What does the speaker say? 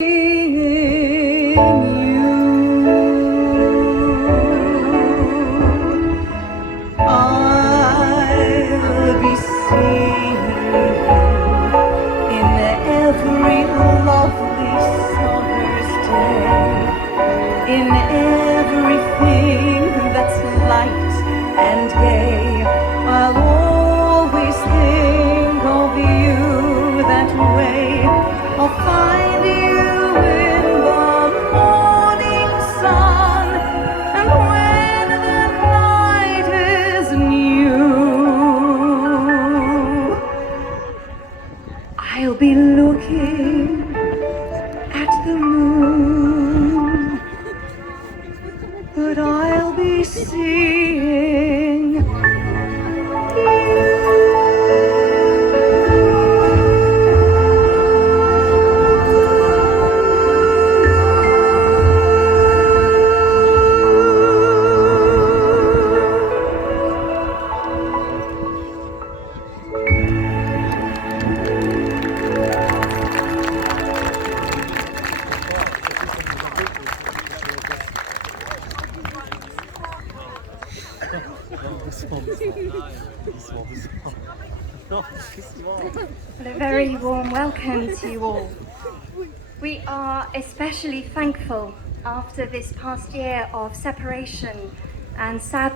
In everything that's light and gay, I'll always think of you that way. I'll find you in the morning sun, and when the night is new, I'll be looking at the moon, but I'll be seeing you. Well, a very warm welcome to you all. We are especially thankful after this past year of separation and sadness